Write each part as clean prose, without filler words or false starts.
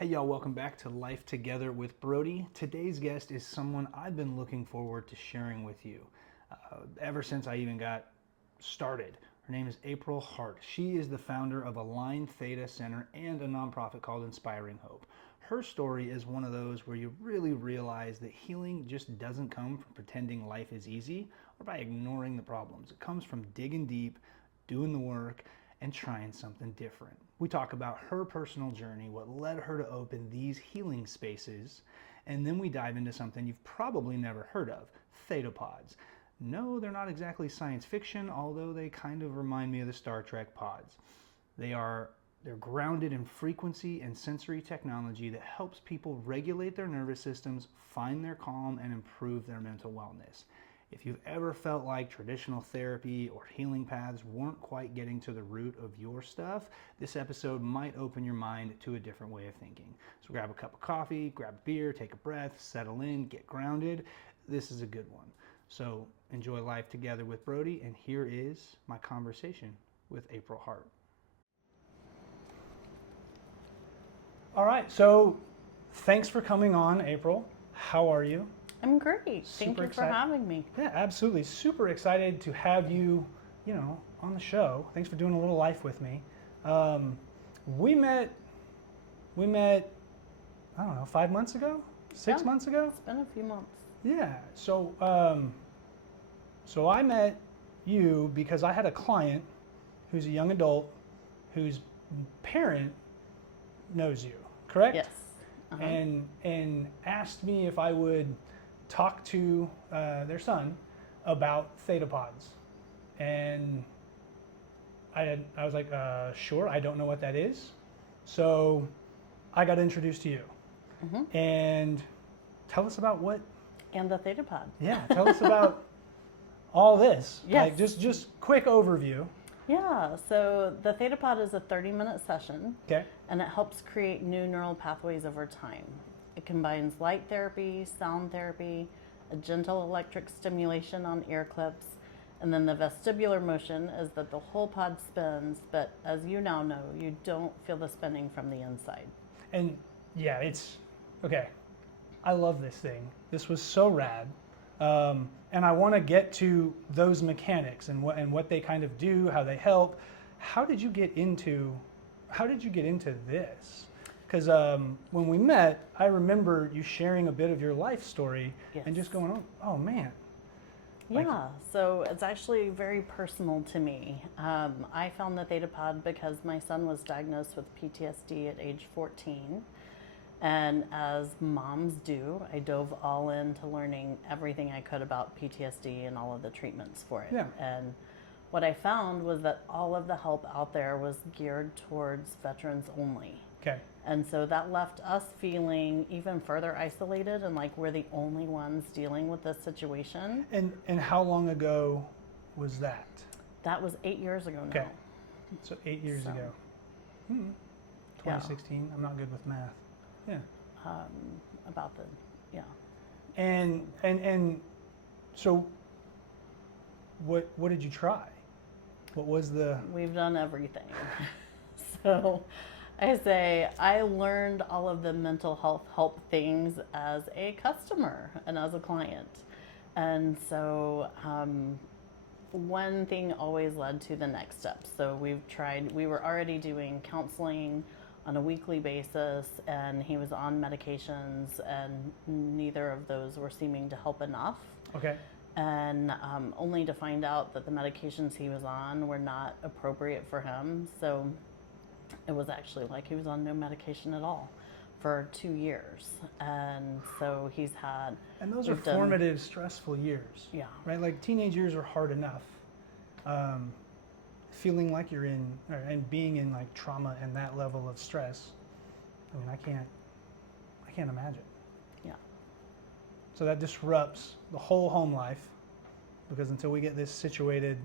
Hey y'all, welcome back to Life Together with Brodie. Today's guest is someone I've been looking forward to sharing with you ever since I even got started. Her name is April Hart. She is the founder of Align Theta Center and a nonprofit called Inspiring Hope. Her story is one of those where you really realize that healing just doesn't come from pretending life is easy or by ignoring the problems. It comes from digging deep, doing the work, and trying something different. We talk about her personal journey, what led her to open these healing spaces, and then we dive into something you've probably never heard of, Theta Pods. No, they're not exactly science fiction, although they kind of remind me of the Star Trek pods. They're grounded in frequency and sensory technology that helps people regulate their nervous systems, find their calm, and improve their mental wellness. If you've ever felt like traditional therapy or healing paths weren't quite getting to the root of your stuff, this episode might open your mind to a different way of thinking. So grab a cup of coffee, grab a beer, take a breath, settle in, get grounded. This is a good one. So enjoy life together with Brodie, and here is my conversation with April Hart. All right, so thanks for coming on, April. How are you? I'm great. Thank you for having me. Yeah, absolutely. Super excited to have you, on the show. Thanks for doing a little life with me. We met, I don't know, 5 months ago? 6 months ago? It's been a few months. Yeah. So I met you because I had a client who's a young adult whose parent knows you, correct? Yes. Uh-huh. And asked me if I would talk to their son about Theta Pods. And I was like, sure, I don't know what that is. So I got introduced to you. Mm-hmm. And tell us about what... And the Theta Pod. Yeah, tell us about all this. Yes. Like just quick overview. Yeah, so the Theta Pod is a 30-minute session. Okay. And it helps create new neural pathways over time. It combines light therapy, sound therapy, a gentle electric stimulation on ear clips, and then the vestibular motion is that the whole pod spins, but as you now know, you don't feel the spinning from the inside. And yeah, it's, okay, I love this thing. This was so rad. And I want to get to those mechanics and what they kind of do, how they help. How did you get into this? Because when we met, I remember you sharing a bit of your life story. Yes. And just going, oh man. Yeah, so it's actually very personal to me. I found the Theta Pod because my son was diagnosed with PTSD at age 14. And as moms do, I dove all into learning everything I could about PTSD and all of the treatments for it. Yeah. And what I found was that all of the help out there was geared towards veterans only. Okay. And so that left us feeling even further isolated and like we're the only ones dealing with this situation. And how long ago was that? That was 8 years ago now. Okay. So 8 years ago. 2016. Yeah. I'm not good with math. Yeah. Yeah. And so what did you try? What was the... We've done everything. So I say I learned all of the mental health help things as a customer and as a client. And so one thing always led to the next step. So we were already doing counseling on a weekly basis, and he was on medications, and neither of those were seeming to help enough. Okay. And only to find out that the medications he was on were not appropriate for him. So it was actually like he was on no medication at all for 2 years. And so he's had... And those are formative, stressful years. Yeah. Right? Like teenage years are hard enough. Feeling like you're in, and being in like trauma and that level of stress, I mean, I can't imagine. Yeah. So that disrupts the whole home life, because until we get this situated,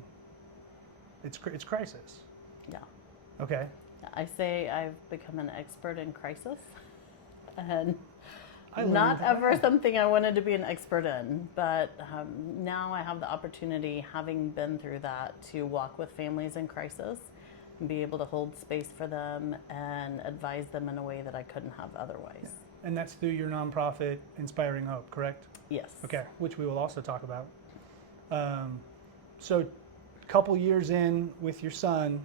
it's crisis. Yeah. Okay. I say I've become an expert in crisis, and not ever something I wanted to be an expert in, but now I have the opportunity, having been through that, to walk with families in crisis be able to hold space for them and advise them in a way that I couldn't have otherwise. Yeah. And that's through your nonprofit, Inspiring Hope, correct? Yes. Okay, which we will also talk about. So a couple years in with your son.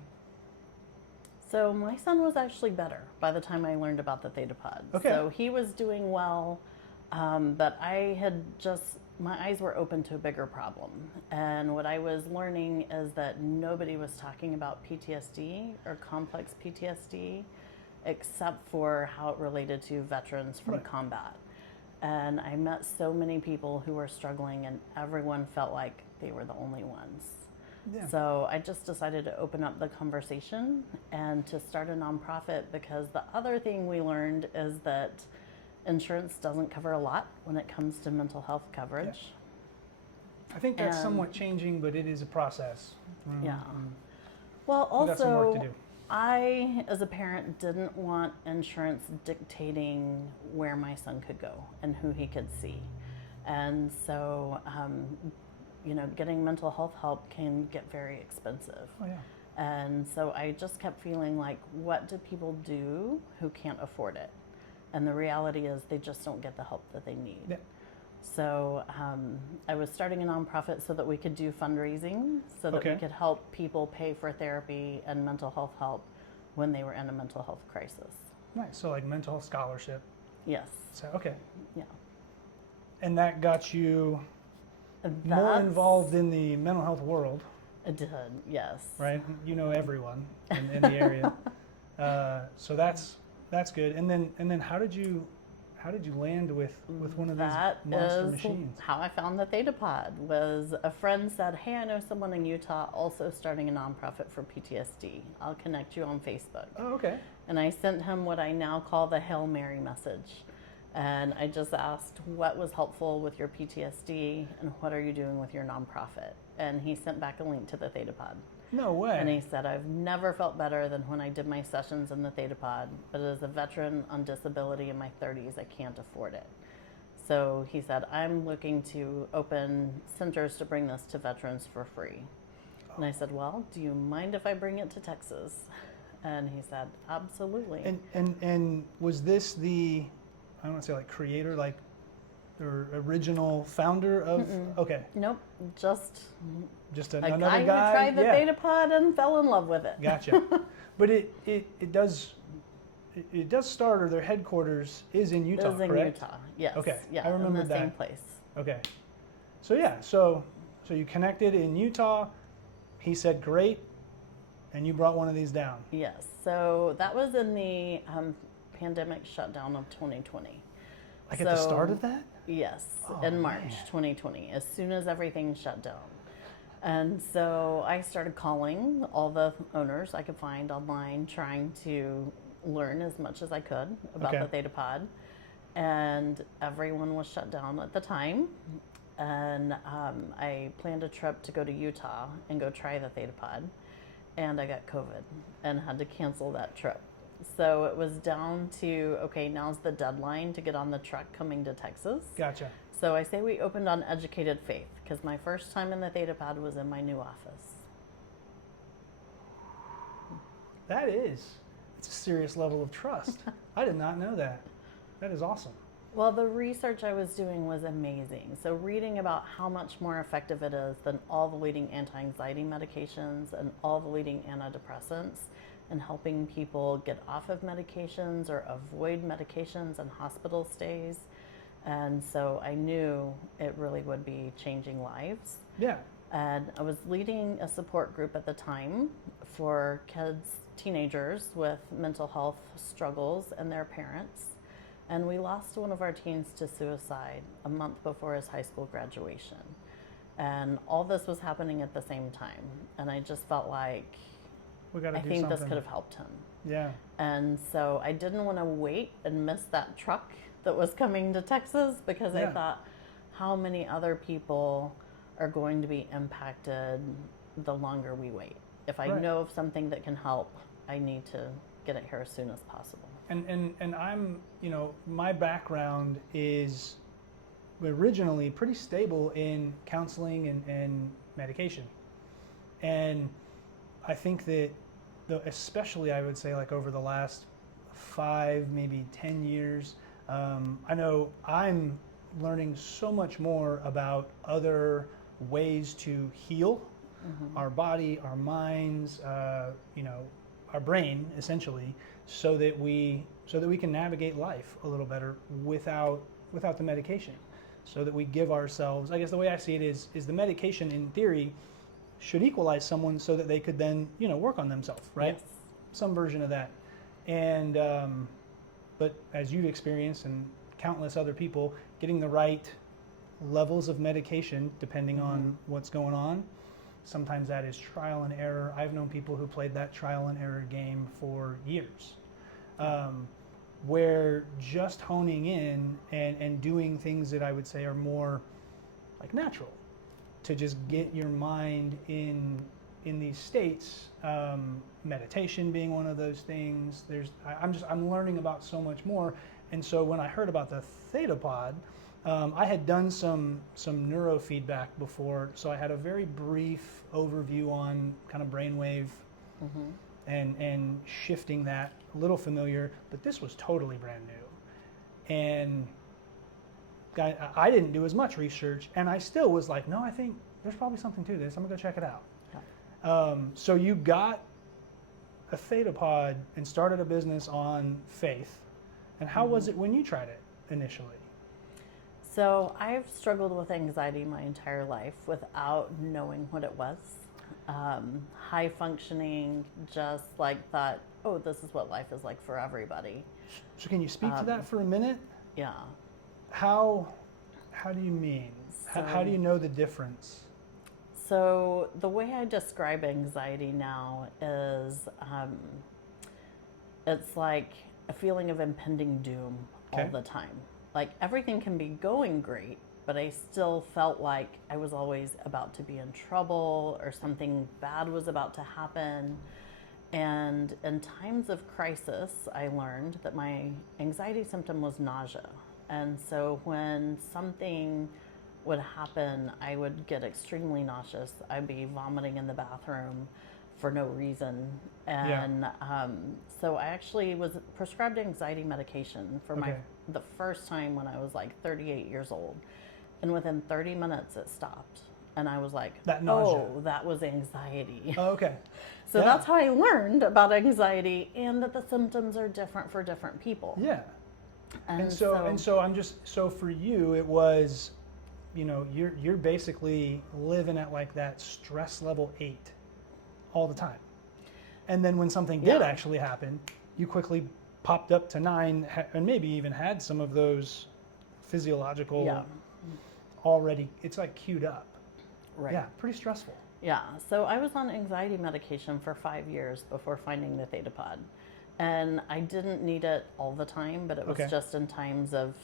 So my son was actually better by the time I learned about the Theta Pod. Okay. So he was doing well, but I had my eyes were open to a bigger problem. And what I was learning is that nobody was talking about PTSD or complex PTSD except for how it related to veterans from combat. And I met so many people who were struggling, and everyone felt like they were the only ones. Yeah. So I just decided to open up the conversation and to start a nonprofit, because the other thing we learned is that insurance doesn't cover a lot when it comes to mental health coverage. Yeah. I think that's somewhat changing, but it is a process. Yeah. Well, We got some work also, to do. I, as a parent, didn't want insurance dictating where my son could go and who he could see. And so, getting mental health help can get very expensive. Oh, yeah. And so I just kept feeling like, what do people do who can't afford it? And the reality is they just don't get the help that they need. Yeah. So I was starting a nonprofit so that we could do fundraising, so that we could help people pay for therapy and mental health help when they were in a mental health crisis. Nice. So like mental health scholarship. Yes. So, okay. Yeah. And that got you more involved in the mental health world. It did, yes. Right? You know everyone in the area. So that's good. And then how did you land with one of these monster machines? How I found the Theta Pod. Was a friend said, "Hey, I know someone in Utah also starting a nonprofit for PTSD. I'll connect you on Facebook." Oh, okay. And I sent him what I now call the Hail Mary message. And I just asked what was helpful with your PTSD and what are you doing with your nonprofit? And he sent back a link to the Theta Pod. No way. And he said, "I've never felt better than when I did my sessions in the Theta Pod, but as a veteran on disability in my 30s, I can't afford it." So he said, "I'm looking to open centers to bring this to veterans for free." And I said, "Well, do you mind if I bring it to Texas?" And he said, "Absolutely." And was this the, I don't want to say like creator, like the original founder of? Okay. Nope, just another guy guy who tried the Theta Pod and fell in love with it. Gotcha. But it does start, or their headquarters is in Utah, It was in correct? Utah, yes. Okay, Yeah, I remember in the that. same place. Okay. So yeah, so you connected in Utah. He said great, and you brought one of these down. Yes, so that was in the pandemic shutdown of 2020. Like at the start of that? Yes, Oh, in March man. 2020, as soon as everything shut down. And so I started calling all the owners I could find online, trying to learn as much as I could about the Theta Pod. And everyone was shut down at the time. And I planned a trip to go to Utah and go try the Theta Pod. And I got COVID and had to cancel that trip. So it was down to, okay, now's the deadline to get on the truck coming to Texas. Gotcha. So I say we opened on educated faith, because my first time in the Theta Pod was in my new office. It's a serious level of trust. I did not know that. That is awesome. Well, the research I was doing was amazing. So reading about how much more effective it is than all the leading anti-anxiety medications and all the leading antidepressants, and helping people get off of medications or avoid medications and hospital stays. And so I knew it really would be changing lives. Yeah. And I was leading a support group at the time for kids, teenagers with mental health struggles and their parents. And we lost one of our teens to suicide a month before his high school graduation. And all this was happening at the same time. And I just felt like, I think this could have helped him. Yeah. And so I didn't want to wait and miss that truck that was coming to Texas, because I thought, how many other people are going to be impacted the longer we wait? If I know of something that can help, I need to get it here as soon as possible. And I'm, my background is originally pretty stable in counseling and medication. And I think that especially I would say like over the last 5, maybe 10 years, I know I'm learning so much more about other ways to heal our body, our minds, our brain essentially, so that we can navigate life a little better without the medication. So that we give ourselves, I guess the way I see it is the medication in theory should equalize someone so that they could then, work on themselves, right? Yes. Some version of that. And, but as you've experienced and countless other people, getting the right levels of medication depending on what's going on, sometimes that is trial and error. I've known people who played that trial and error game for years. Where just honing in and doing things that I would say are more like natural to just get your mind in these states, meditation being one of those things. I'm learning about so much more. And so when I heard about the Theta Pod, I had done some neurofeedback before, so I had a very brief overview on kind of brainwave and shifting that, a little familiar, but this was totally brand new. And I didn't do as much research, and I still was like, no, I think there's probably something to this. I'm gonna go check it out. Yeah. So you got a Theta Pod and started a business on faith. And how was it when you tried it initially? So I've struggled with anxiety my entire life without knowing what it was. High functioning, just like thought, oh, this is what life is like for everybody. So can you speak to that for a minute? Yeah. How do you mean? How do you know the difference? So the way I describe anxiety now is it's like a feeling of impending doom all the time. Like everything can be going great, but I still felt like I was always about to be in trouble or something bad was about to happen. And in times of crisis, I learned that my anxiety symptom was nausea. And so when something would happen, I would get extremely nauseous. I'd be vomiting in the bathroom for no reason. And so I actually was prescribed anxiety medication for the first time when I was like 38 years old. And within 30 minutes it stopped. And I was like, oh, that was anxiety. Oh, okay. So that's how I learned about anxiety and that the symptoms are different for different people. Yeah. And so I'm just, so for you, it was, you're basically living at like that stress level 8 all the time. And then when something did actually happen, you quickly popped up to 9 and maybe even had some of those physiological already, it's like queued up. Right. Yeah, pretty stressful. Yeah, so I was on anxiety medication for 5 years before finding the Theta Pod. And I didn't need it all the time, but it was just in times of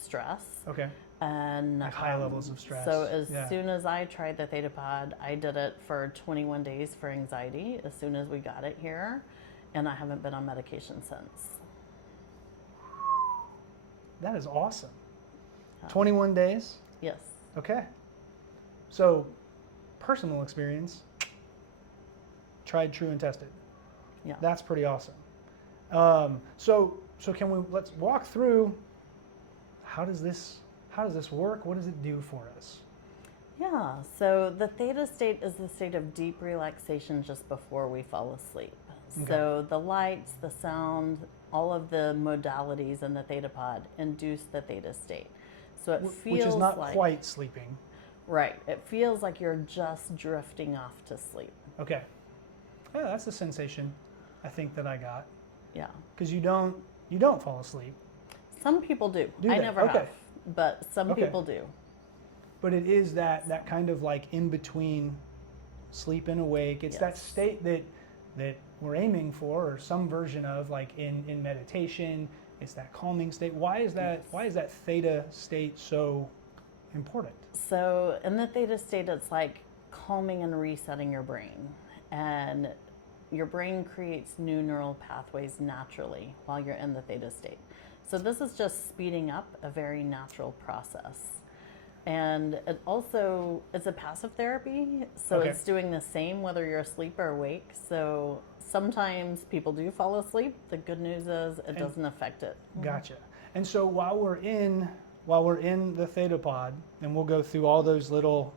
stress. Okay. And like high levels of stress. So as soon as I tried the Theta Pod, I did it for 21 days for anxiety as soon as we got it here. And I haven't been on medication since. That is awesome. 21 days? Yes. Okay. So, personal experience, tried, true, and tested. Yeah. That's pretty awesome. So let's walk through how does this work? What does it do for us? Yeah, so the theta state is the state of deep relaxation just before we fall asleep. Okay. So the lights, the sound, all of the modalities in the Theta Pod induce the theta state. So it feels which is not like, quite sleeping. Right. It feels like you're just drifting off to sleep. Okay. Yeah, that's the sensation I think that I got. Yeah. Because you don't fall asleep. Some people do. I never have, but some people do. But it is that kind of like in between sleep and awake. It's that state that we're aiming for, or some version of, like in meditation. It's that calming state. Why is that theta state so important? So in the theta state, it's like calming and resetting your brain. And your brain creates new neural pathways naturally while you're in the theta state. So this is just speeding up a very natural process. And it also, it's a passive therapy, so it's doing the same whether you're asleep or awake. So sometimes people do fall asleep. The good news is it doesn't affect it. Gotcha. And so while we're in the Theta Pod, and we'll go through all those little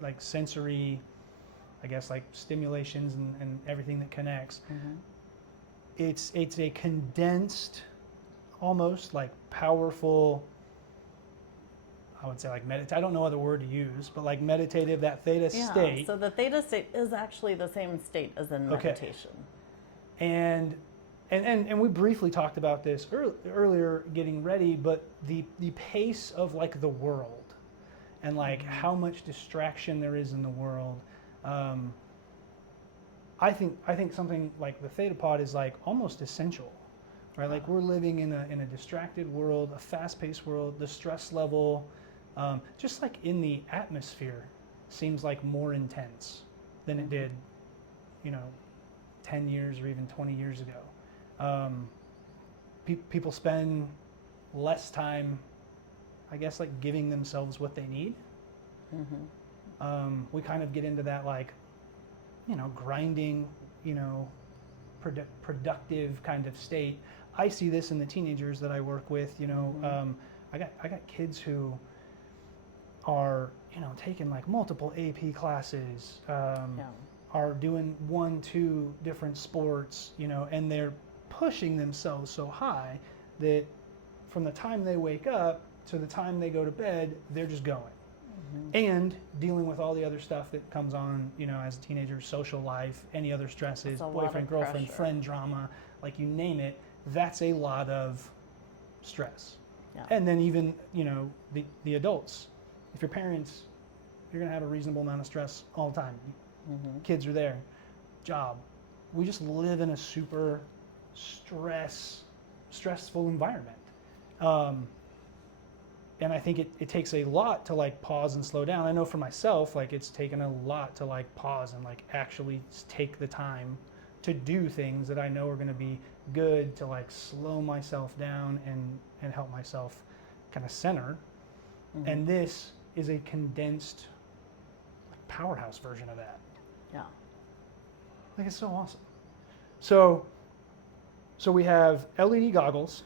like sensory, I guess, like stimulations and everything that connects. It's a condensed, almost like powerful, I would say like I don't know other word to use, but like meditative, that theta state. So the theta state is actually the same state as in meditation. And we briefly talked about this earlier getting ready, but the pace of like the world and like how much distraction there is in the world. I think something like the Theta Pod is like almost essential, right? Like we're living in a distracted world, a fast-paced world. The stress level, just like in the atmosphere, seems like more intense than it did, 10 years or even 20 years ago. People spend less time, I guess, like giving themselves what they need. We kind of get into that like, grinding, productive kind of state. I see this in the teenagers that I work with. I got kids who are taking like multiple AP classes, are doing 1-2 different sports, and they're pushing themselves so high that from the time they wake up to the time they go to bed, they're just going. And dealing with all the other stuff that comes on, as a teenager, social life, any other stresses, boyfriend, girlfriend, friend drama, like you name it, that's a lot of stress. And then even, the adults. If you're parents, you're going to have a reasonable amount of stress all the time. Kids are there. Job. We just live in a super stressful environment. And I think it takes a lot to like pause and slow down. I know for myself, like it's taken a lot to like pause and like actually take the time to do things that I know are going to be good, to like slow myself down and help myself kind of center. And this is a condensed like, powerhouse version of that. Like it's so awesome. So we have LED goggles,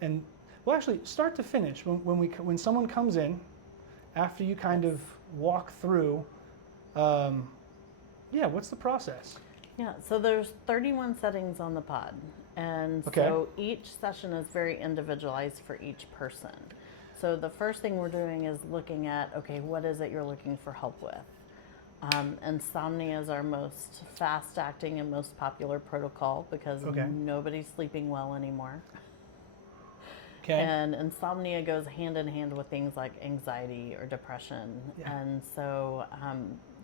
and well, actually, start to finish, when someone comes in, after you kind of walk through, what's the process? So there's 31 settings on the pod, and so each session is very individualized for each person. So the first thing we're doing is looking at, what is it you're looking for help with? Insomnia is our most fast-acting and most popular protocol because nobody's sleeping well anymore. And insomnia goes hand in hand with things like anxiety or depression. And so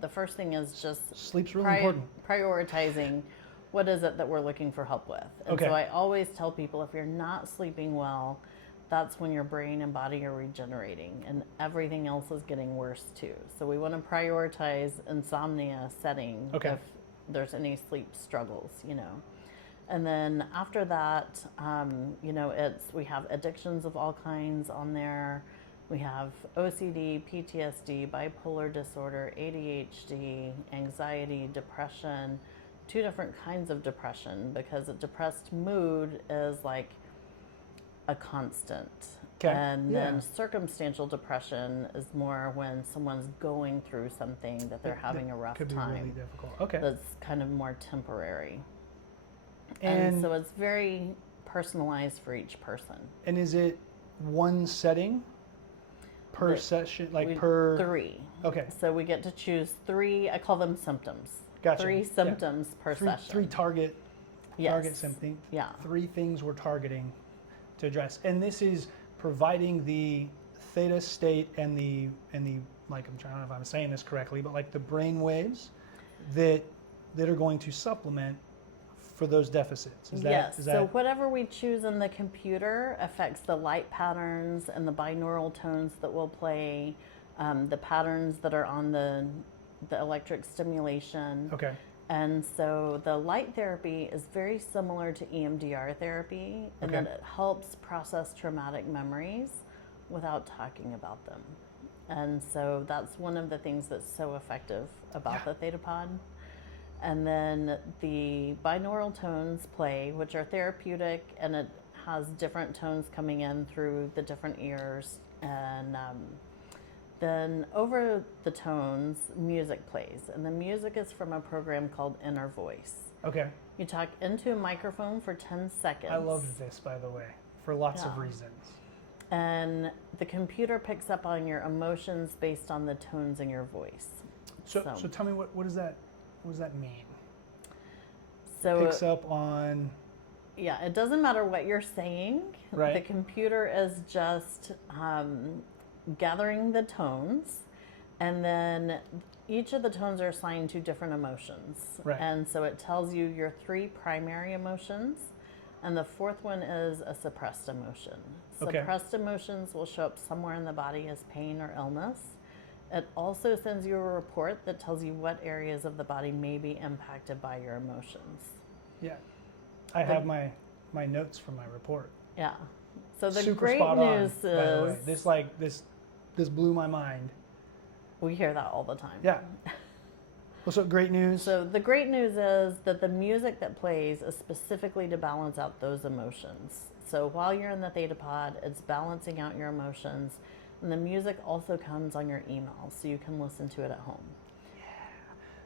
the first thing is just sleep's really important. Prioritizing what is it that we're looking for help with. And so I always tell people, if you're not sleeping well, that's when your brain and body are regenerating and everything else is getting worse too. So we want to prioritize insomnia setting if there's any sleep struggles, And then after that, we have addictions of all kinds on there. We have OCD, PTSD, bipolar disorder, ADHD, anxiety, depression, 2 different kinds of depression, because a depressed mood is like a constant. And then circumstantial depression is more when someone's going through something that they're having a rough time. Could be really difficult. That's kind of more temporary. And so it's very personalized for each person. And is it one setting per session, like per? 3. Okay. So we get to choose 3, I call them symptoms. Gotcha. 3 symptoms per session. 3 target symptoms. 3 things we're targeting to address. And this is providing the theta state and the like, I don't know if I'm saying this correctly, but like the brain waves that are going to supplement for those deficits. Is that so whatever we choose in the computer affects the light patterns and the binaural tones that will play, the patterns that are on the electric stimulation. And so the light therapy is very similar to EMDR therapy, and that it helps process traumatic memories without talking about them. And so that's one of the things that's so effective about the Theta Pod. And then the binaural tones play, which are therapeutic, and it has different tones coming in through the different ears. And then over the tones, music plays. And the music is from a program called Inner Voice. Okay. You talk into a microphone for 10 seconds. I love this, by the way, for lots of reasons. And the computer picks up on your emotions based on the tones in your voice. So tell me, what does that mean? So Picks up on... Yeah, it doesn't matter what you're saying. Right. The computer is just gathering the tones, and then each of the tones are assigned to different emotions. Right. And so it tells you your 3 primary emotions, and the 4th one is a suppressed emotion. Okay. Suppressed emotions will show up somewhere in the body as pain or illness. It also sends you a report that tells you what areas of the body may be impacted by your emotions. Yeah. I have my notes from my report. Yeah. So the Super great spot on, news by the way. is This blew my mind. we hear that all the time. Yeah. Well, so great news. So the great news is that the music that plays is specifically to balance out those emotions. So while you're in the Theta Pod, it's balancing out your emotions, and the music also comes on your email, so you can listen to it at home.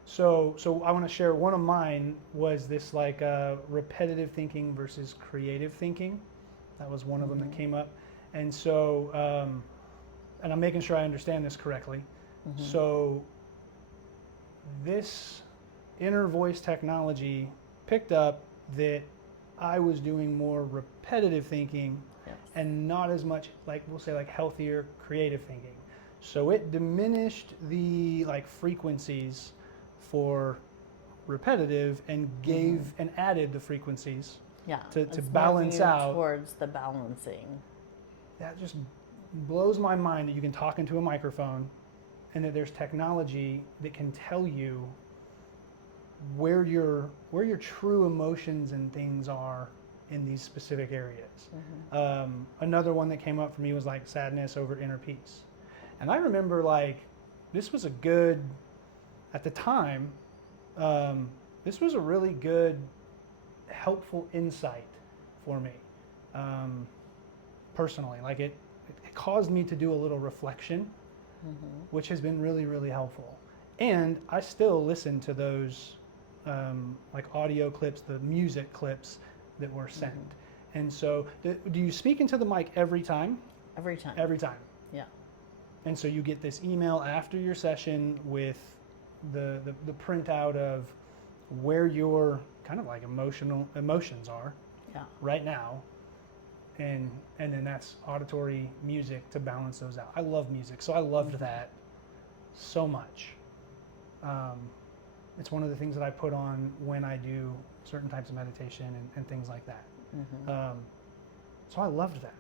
So I want to share one of mine was this like repetitive thinking versus creative thinking. That was one of them that came up. And so, and I'm making sure I understand this correctly. So this inner voice technology picked up that I was doing more repetitive thinking and not as much, like we'll say, like healthier creative thinking. So it diminished the like frequencies for repetitive and gave and added the frequencies to balance out towards the balancing. That just blows my mind that you can talk into a microphone and that there's technology that can tell you where your true emotions and things are in these specific areas. Another one that came up for me was like sadness over inner peace. And I remember like this was a good, at the time, this was a really good, helpful insight for me personally. Like it caused me to do a little reflection, which has been really, really helpful. And I still listen to those like audio clips, the music clips that were sent. And so do you speak into the mic every time? Every time. Every time. Yeah. And so you get this email after your session with the printout of where your kind of like emotions are right now, and then that's auditory music to balance those out. I love music, so I loved that so much. It's one of the things that I put on when I do certain types of meditation and things like that. So I loved that.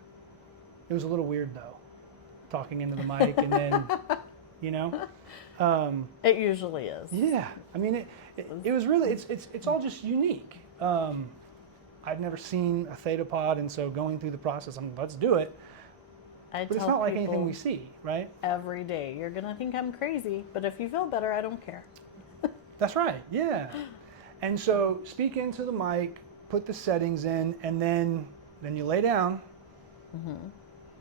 It was a little weird though, talking into the mic and then, you know. It usually is. Yeah, I mean, it was really, it's all just unique. I've never seen a Theta Pod, and so going through the process, let's do it. But it's not like anything we see, right? Every day, you're gonna think I'm crazy, but if you feel better, I don't care. That's right, yeah. And so speak into the mic, put the settings in, and then you lay down.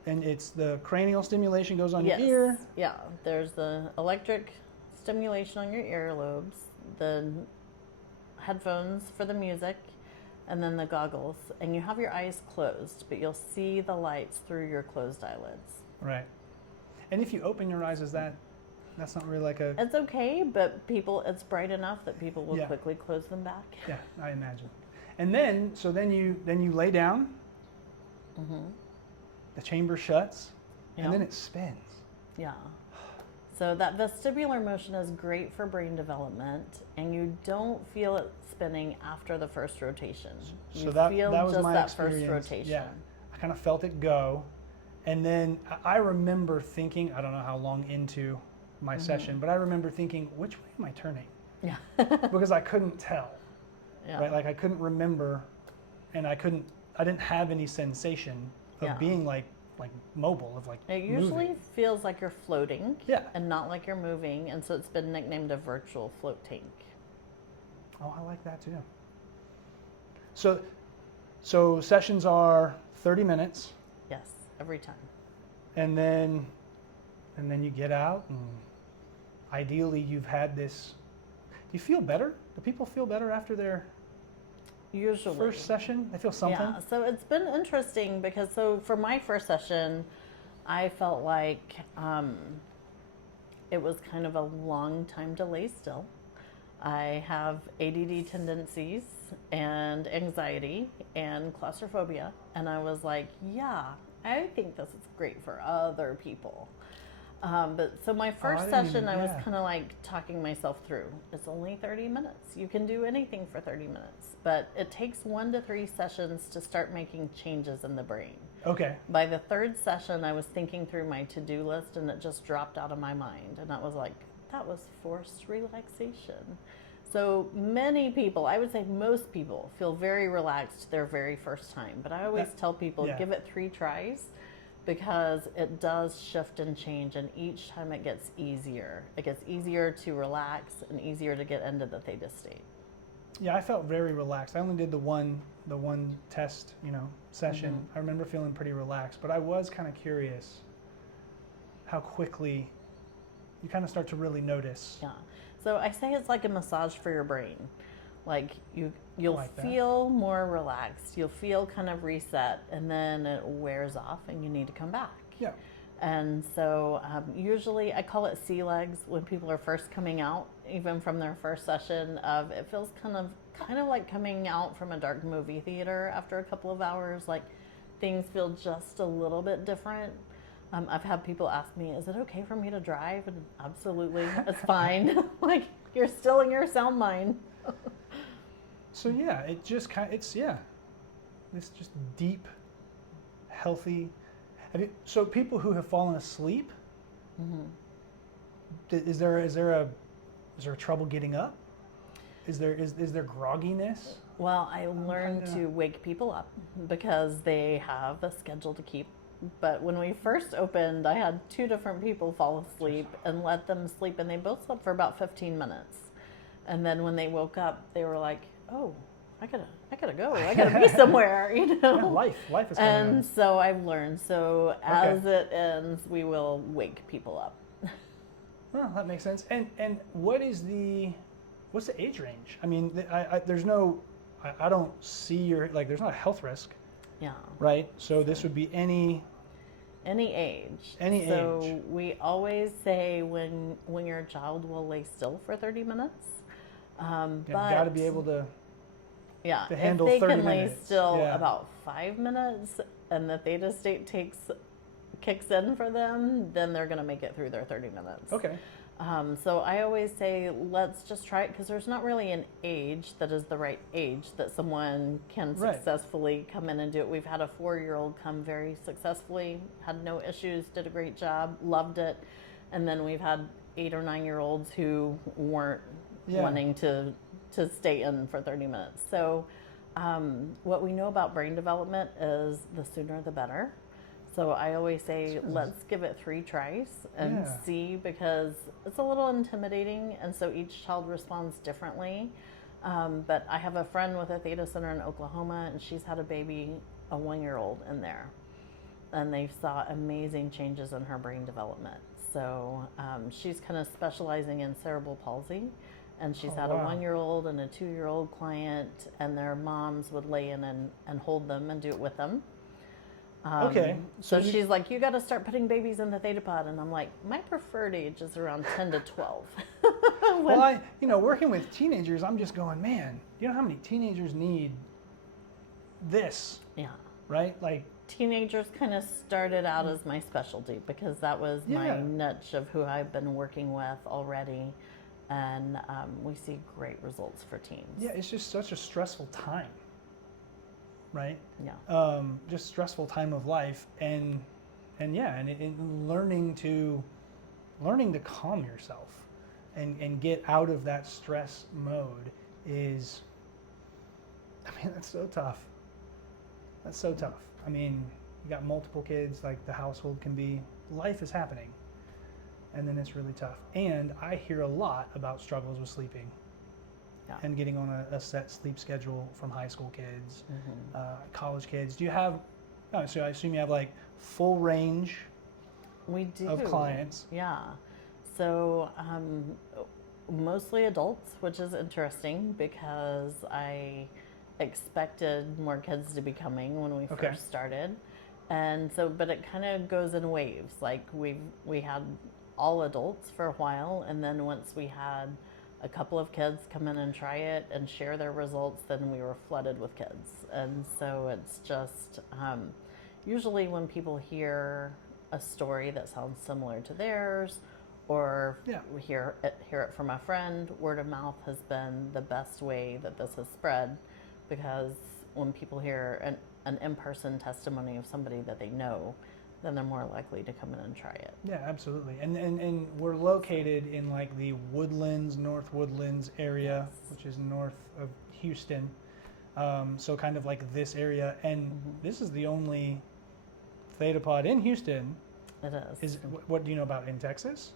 And it's the cranial stimulation goes on your ear. Yeah, there's the electric stimulation on your earlobes, the headphones for the music, and then the goggles. And you have your eyes closed, but you'll see the lights through your closed eyelids. Right. And if you open your eyes, that's not really like a... It's okay, but it's bright enough that people will quickly close them back. Yeah, I imagine. And then you lay down. The chamber shuts, and then it spins. Yeah. So that vestibular motion is great for brain development, and you don't feel it spinning after the first rotation. So that was my experience. First rotation. Yeah, I kind of felt it go, and then I remember thinking, I don't know how long into my session, but I remember thinking, which way am I turning? Yeah. Because I couldn't tell. Yeah. Right, like I couldn't remember, and I didn't have any sensation of being like mobile, of like it usually moving. Feels like you're floating and not like you're moving, and so it's been nicknamed a virtual float tank. Oh, I like that too. So sessions are 30 minutes, Yes, every time. and then you get out, and ideally you've had this. Do you feel better? Do people feel better after their Usually. first session? They feel something? Yeah, so it's been interesting because so for my first session, I felt like it was kind of a long time to lay still. I have ADD tendencies and anxiety and claustrophobia, and I was like, yeah, I think this is great for other people. But so my first session, I was kind of like talking myself through. It's only 30 minutes. You can do anything for 30 minutes, but it takes 1 to 3 sessions to start making changes in the brain. Okay. By the third session, I was thinking through my to-do list, and it just dropped out of my mind. And I was like, that was forced relaxation. So many people, I would say most people, feel very relaxed their very first time. But I always tell people, give it 3 tries, because it does shift and change, and each time it gets easier. It gets easier to relax and easier to get into the theta state. Yeah, I felt very relaxed. I only did the one test, session. Mm-hmm. I remember feeling pretty relaxed, but I was kind of curious how quickly you kind of start to really notice. Yeah. So I say it's like a massage for your brain. Like you'll like feel more relaxed. You'll feel kind of reset, and then it wears off, and you need to come back. Yeah. And so usually I call it sea legs when people are first coming out, even from their first session. It feels kind of like coming out from a dark movie theater after a couple of hours. Like things feel just a little bit different. I've had people ask me, "Is it okay for me to drive?" And absolutely, it's fine. Like you're still in your sound mind. So yeah, it's just deep, healthy. So people who have fallen asleep, is there trouble getting up? Is there grogginess? Well, I learned to wake people up because they have a schedule to keep. But when we first opened, I had 2 different people fall asleep and let them sleep, and they both slept for about 15 minutes. And then when they woke up, they were like, "Oh, I gotta go. I gotta be somewhere," Yeah, life is coming on. And so I've learned. So as it ends, we will wake people up. Well, that makes sense. And what's the age range? I mean, I don't see there's not a health risk. Yeah. Right. So this would be any age. Any so age. We always say when your child will lay still for 30 minutes. But got to be able to. Yeah, to handle if they 30 can minutes. lay still about 5 minutes and the theta state kicks in for them, then they're going to make it through their 30 minutes. Okay. So I always say, let's just try it, because there's not really an age that is the right age that someone can successfully come in and do it. We've had a 4-year-old come very successfully, had no issues, did a great job, loved it. And then we've had 8 or 9-year-olds who weren't wanting to stay in for 30 minutes. So what we know about brain development is the sooner the better. So I always say, let's give it 3 tries and see, because it's a little intimidating, and so each child responds differently. But I have a friend with a Theta Center in Oklahoma, and she's had a baby, a 1-year-old in there, and they saw amazing changes in her brain development. So she's kind of specializing in cerebral palsy, and she's had a 1-year-old and a 2-year-old client, and their moms would lay in and hold them and do it with them. Okay. So she's like, you got to start putting babies in the Theta Pod. And I'm like, my preferred age is around 10 to 12. Well, working with teenagers, I'm just going, man, you know how many teenagers need this? Yeah. Right? Like, teenagers kind of started out as my specialty, because that was my niche of who I've been working with already. And we see great results for teens. Yeah, it's just such a stressful time. Right? Yeah. Just stressful time of life, and learning to calm yourself and get out of that stress mode is, that's so tough. That's so tough. I mean, you got multiple kids, like the household life is happening, and then it's really tough. And I hear a lot about struggles with sleeping. Yeah. and getting on a set sleep schedule from high school kids, college kids. Do you have, so I assume you have like full range We do. of clients. Yeah. So mostly adults, which is interesting because I expected more kids to be coming when we first started. And so, but it kind of goes in waves. Like we had all adults for a while, and then once we had a couple of kids come in and try it and share their results, then we were flooded with kids. And so it's just usually when people hear a story that sounds similar to theirs, or we hear it from a friend, word of mouth has been the best way that this has spread, because when people hear an in-person testimony of somebody that they know, then they're more likely to come in and try it. Yeah, absolutely. And we're located in like the Woodlands, North Woodlands area, which is north of Houston. So kind of like this area. And this is the only Theta Pod in Houston. It is. What do you know about in Texas?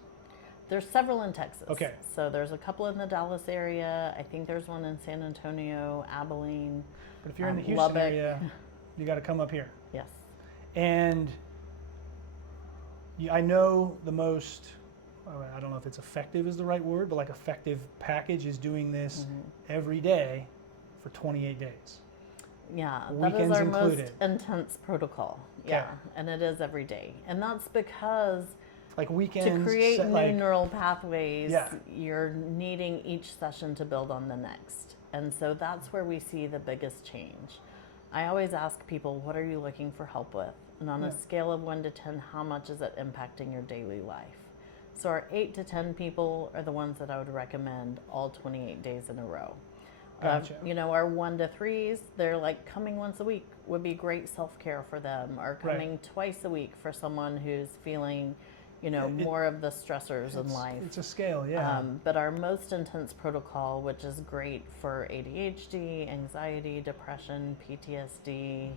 There's several in Texas. Okay. So there's a couple in the Dallas area. I think there's one in San Antonio, Abilene. But if you're in the Houston Lubbock. area, you got to come up here. Yes. And I know the most, I don't know if it's effective is the right word, but like effective package is doing this every day for 28 days. Yeah, Weekends that is our included. most intense protocol. Yeah, and it is every day. And that's because like weekends, to create new neural pathways, Yeah. you're needing each session to build on the next. And so that's where we see the biggest change. I always ask people, what are you looking for help with? And on a scale of 1 to 10, how much is it impacting your daily life? So our 8 to 10 people are the ones that I would recommend all 28 days in a row. Gotcha. Our 1 to 3s, they're like coming once a week would be great self-care for them, or coming twice a week for someone who's feeling, more of the stressors in life. It's a scale, yeah. But our most intense protocol, which is great for ADHD, anxiety, depression, PTSD,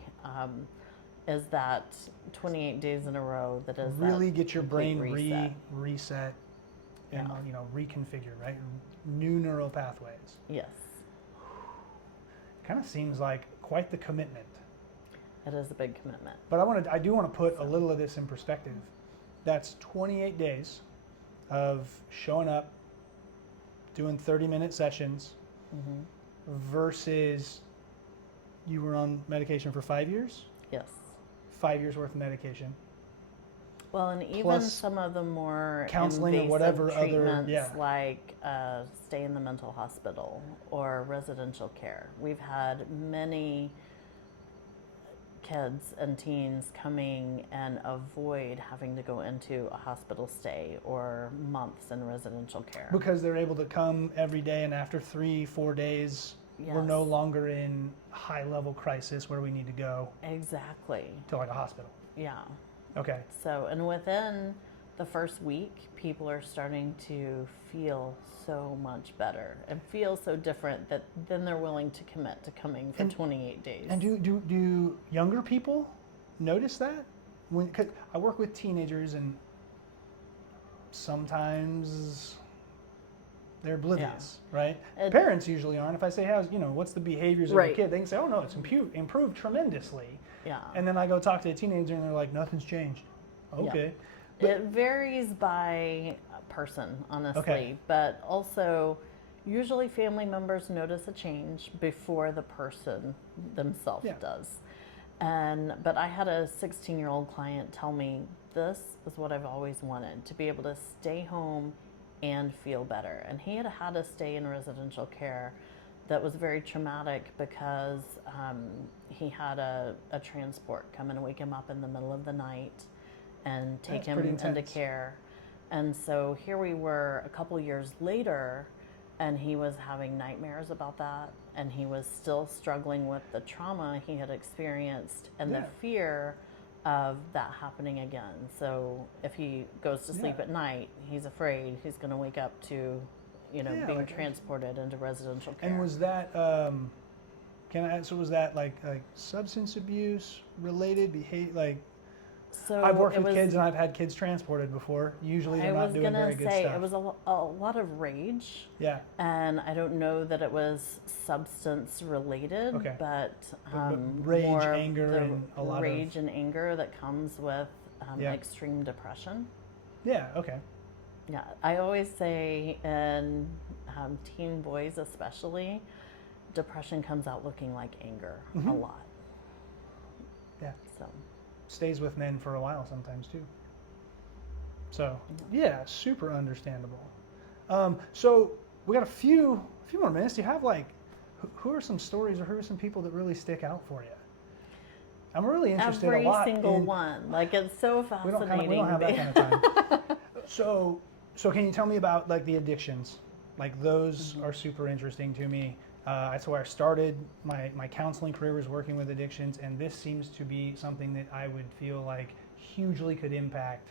is that 28 days in a row that is really that get your brain reset. and reconfigure, right? New neural pathways. Yes. Kind of seems like quite the commitment. It is a big commitment. But I do want to put a little of this in perspective. That's 28 days of showing up, doing 30-minute sessions, versus you were on medication for 5 years? Yes. 5 years worth of medication. Well, and even Plus some of the more counseling or invasive whatever treatments, like stay in the mental hospital or residential care. We've had many kids and teens coming and avoid having to go into a hospital stay or months in residential care. Because they're able to come every day, and after 3-4 days, we're no longer in high-level crisis where we need to go. Exactly. To like a hospital. Yeah. Okay. So, and within the first week, people are starting to feel so mumuch better and feel so different that then they're willing to commit to coming for 28 days. And do younger people notice that? Cause I work with teenagers, and sometimes they're oblivious, right? Parents usually aren't. If I say, what's the behaviors of your kid? They can say, oh no, it's improved tremendously. Yeah. And then I go talk to a teenager and they're like, nothing's changed. Okay. Yeah. It varies by person, honestly, but also usually family members notice a change before the person themselves does. But I had a 16-year-old client tell me, this is what I've always wanted, to be able to stay home and feel better. And he had to stay in residential care that was very traumatic because he had a transport come and wake him up in the middle of the night and take him into care. And so here we were a couple years later, and he was having nightmares about that, and he was still struggling with the trauma he had experienced and the fear of that happening again. So if he goes to sleep at night, he's afraid he's going to wake up to being transported into residential care. And was that, was that like substance abuse related behavior? So I've worked with kids and I've had kids transported before. Usually they're not doing very good stuff. It was a lot of rage. Yeah. And I don't know that it was substance related, Okay. but rage, more anger, and a lot rage and anger that comes with Yeah. extreme depression. Yeah, okay. Yeah, I always say in teen boys especially, depression comes out looking like anger a lot. Yeah. So Stays with men for a while sometimes too. So yeah, super understandable. So we got a few more minutes. Do you have like, who are some stories or who are some people that really stick out for you? I'm really interested every a lot single in, one, like it's so fascinating. we don't have that kind of time. So can you tell me about like the addictions? Like those are super interesting to me. That's where I started my counseling career, was working with addictions, and this seems to be something that I would feel like hugely could impact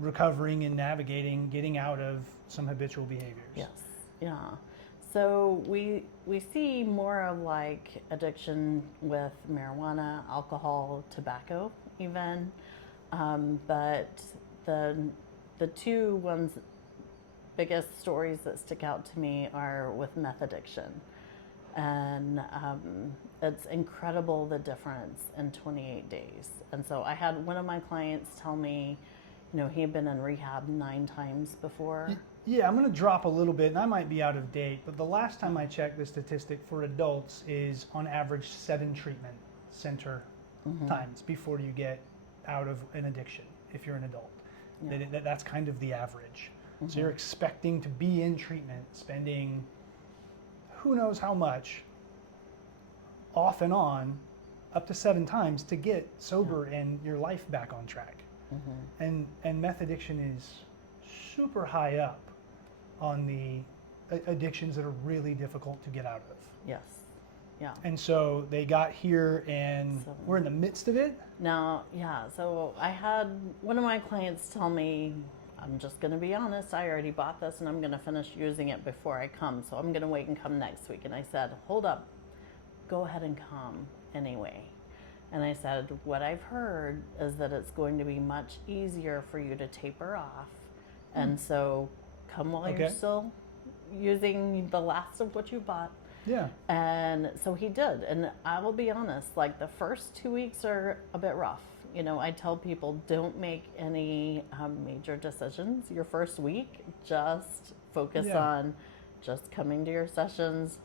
recovering and navigating, getting out of some habitual behaviors. Yes, yeah. So we see more of like addiction with marijuana, alcohol, tobacco even, but the two ones, biggest stories that stick out to me are with meth addiction. And it's incredible the difference in 28 days. And so I had one of my clients tell me, he had been in rehab 9 times before. Yeah, I'm going to drop a little bit, and I might be out of date, but the last time I checked, the statistic for adults is on average 7 treatment center times before you get out of an addiction if you're an adult. Yeah. That's kind of the average. So you're expecting to be in treatment, spending who knows how much, off and on, up to 7 times to get sober and your life back on track. And meth addiction is super high up on the addictions that are really difficult to get out of. Yes. Yeah. And so they got here and we're in the midst of it. Now, yeah, so I had one of my clients tell me, I'm just going to be honest, I already bought this and I'm going to finish using it before I come, so I'm going to wait and come next week. And I said, hold up, go ahead and come anyway. And I said, what I've heard is that it's going to be much easier for you to taper off. And so come while you're still using the last of what you bought. Yeah. And so he did. And I will be honest, like the first 2 weeks are a bit rough. I tell people, don't make any major decisions your first week. Just focus on just coming to your sessions,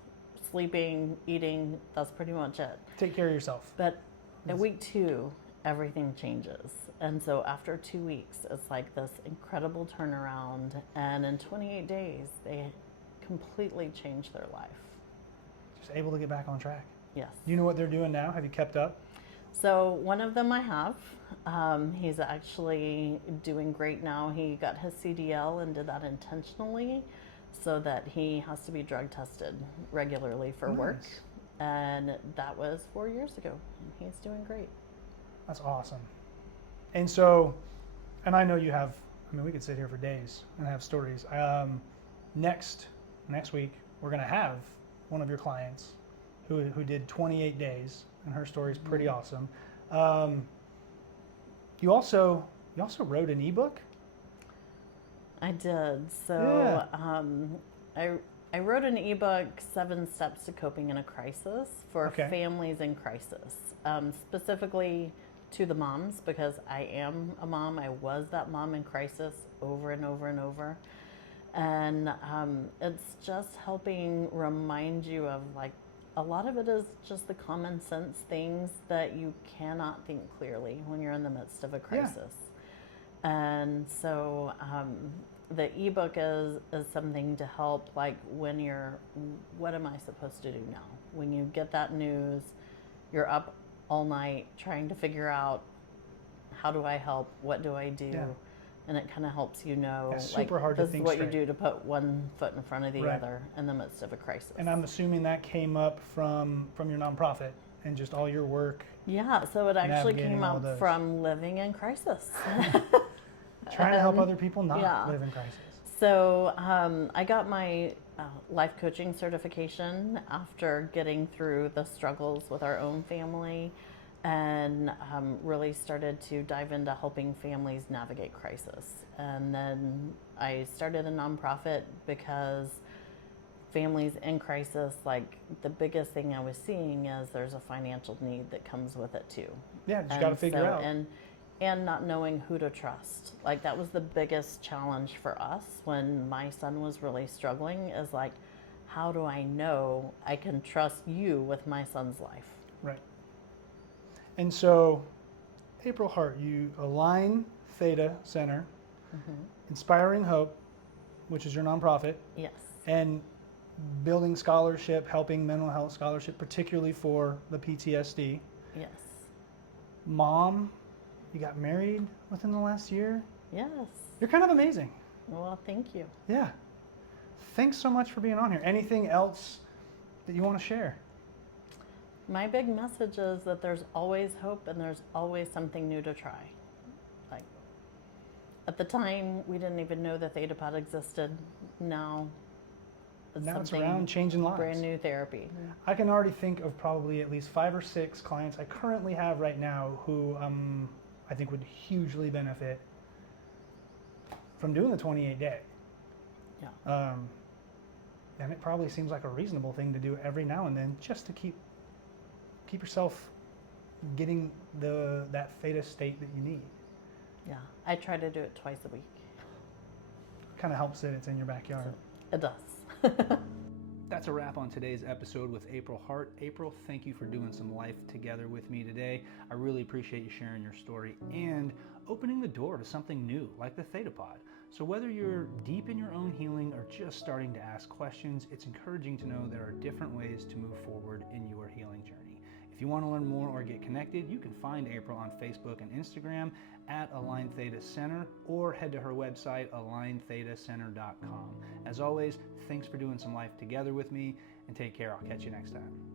sleeping, eating. That's pretty much it. Take care of yourself. But at week 2, everything changes. And so after 2 weeks, it's like this incredible turnaround. And in 28 days, they completely changed their life. Just able to get back on track. Yes. Do you know what they're doing now? Have you kept up? So one of them I have. He's actually doing great now. He got his CDL and did that intentionally so that he has to be drug tested regularly for work. And that was 4 years ago. And he's doing great. That's awesome. And so, and I know you have, we could sit here for days and have stories. Next week, we're going to have one of your clients who did 28 days, and her story is pretty awesome. You also wrote an ebook? I did. So I wrote an ebook, 7 Steps to Coping in a Crisis, for families in crisis, specifically to the moms, because I am a mom. I was that mom in crisis over and over and over. And it's just helping remind you of, like, a lot of it is just the common sense things that you cannot think clearly when you're in the midst of a crisis. Yeah. And so the ebook is something to help, like, when you're, what am I supposed to do now? When you get that news, you're up all night trying to figure out, how do I help? What do I do? Yeah. And it kind of helps you know, like, this is what you do to put one foot in front of the other in the midst of a crisis. And I'm assuming that came up from your nonprofit and just all your work. Yeah, so it actually came up from living in crisis. Trying to help other people not live in crisis. So I got my life coaching certification after getting through the struggles with our own family. and really started to dive into helping families navigate crisis. And then I started a nonprofit because families in crisis, like the biggest thing I was seeing is there's a financial need that comes with it too. Yeah, just got to figure out. And not knowing who to trust. Like that was the biggest challenge for us when my son was really struggling, is like, how do I know I can trust you with my son's life? Right. And so, April Hart, you Align Theta Center, Inspiring Hope, which is your nonprofit, Yes. and building scholarship, helping mental health scholarship, particularly for the PTSD. Yes. Mom, you got married within the last year. Yes. You're kind of amazing. Well, thank you. Yeah. Thanks so much for being on here. Anything else that you want to share? My big message is that there's always hope and there's always something new to try. Like, at the time, we didn't even know that Theta Pod existed. Now It's around, changing lives. Brand new therapy. I can already think of probably at least 5 or 6 clients I currently have right now who I think would hugely benefit from doing the 28-day. Yeah. And it probably seems like a reasonable thing to do every now and then, just to keep yourself getting that theta state that you need. Yeah. I try to do it twice a week. Kind of helps that it's in your backyard. So it does. That's a wrap on today's episode with April Hart. April, thank you for doing some life together with me today. I really appreciate you sharing your story and opening the door to something new like the Theta Pod. So whether you're deep in your own healing or just starting to ask questions, it's encouraging to know there are different ways to move forward in your healing journey. If you want to learn more or get connected, you can find April on Facebook and Instagram at Align Theta Center, or head to her website, alignthetacenter.com. As always, thanks for doing some life together with me, and take care. I'll catch you next time.